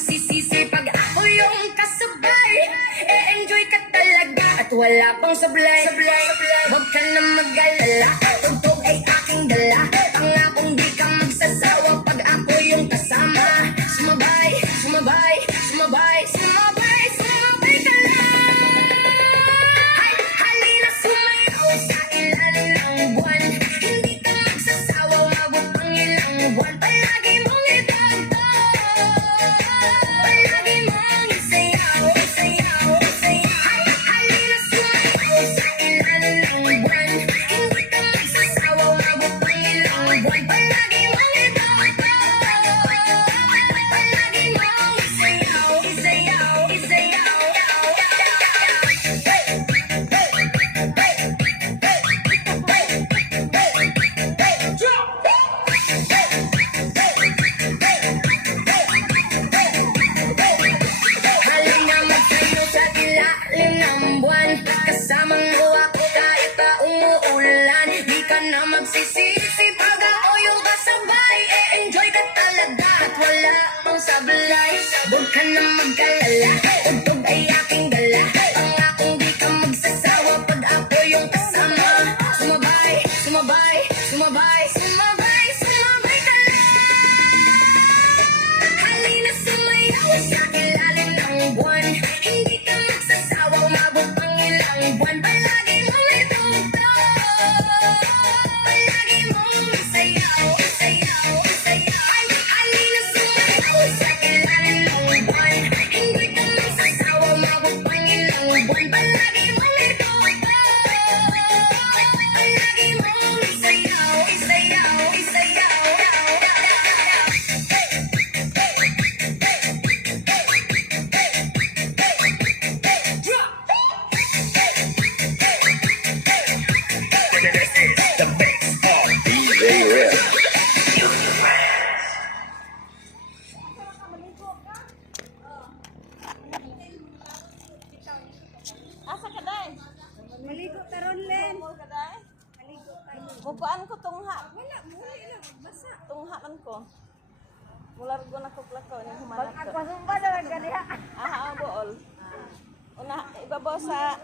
magsisisi pag ako yung kasabay. E-enjoy ka talaga at wala pang sablay. Huwag ka na mag-alala, tugtog ay aking dala. Pangakong di ka magsasawa pag ako yung kasama. Sumabay, sumabay, sumabay, sumabay, sumabay ka lang. Ay, halina sumayaw sa ilalim ng buwan. Hindi ka magsasawa, umabot ang ilang buwan. Palagi mong itagtag, palagi mong isayaw, isayaw, isayaw. Ay, halina sumayaw sa ilalim ng buwan. Hindi ka magsasawa, umabot ang ilang buwan. Palagi mong itagtag, palagi mong isayaw, isayaw, isayaw. Halina magsayaw sa ilalim ng buwan. Kasamang uwa ko kahit pa umuulan. Di ka na magsisisi pag ako yung kasabay. E-enjoy ka talaga at wala pang sablay. Huwag ka na mag-alala, tugtog ay aking dala. Pangakong di ka magsasawa pag ako yung kasama. Sumabay, sumabay, sumabay, sumabay, sumabay ka lang. Halina sumayaw sa ilalim ng buwan. Hindi ka magsasawa, umabot ang ilang buwan. Palagi mong itugtog, palagi mong isayaw, isayaw, isayaw. Ay, halina sumayaw sa ilalim ng buwan. Hindi ka magsasawa, umabot ang ilang buwan. Palagi mong itugtog, palagi mong isayaw, isayaw, isayaw. This is the mix of DJ Red. Asa ka day? Maligo taron len. Mall ka day? Maligo tayo. Mupaan ko tungha. Wala, muli lang. Basa. Tungha man ko. Mulargo na ko plako ni humanap ko. Pasumba na lang kaniya. Aha, bool. Una ibabaw sa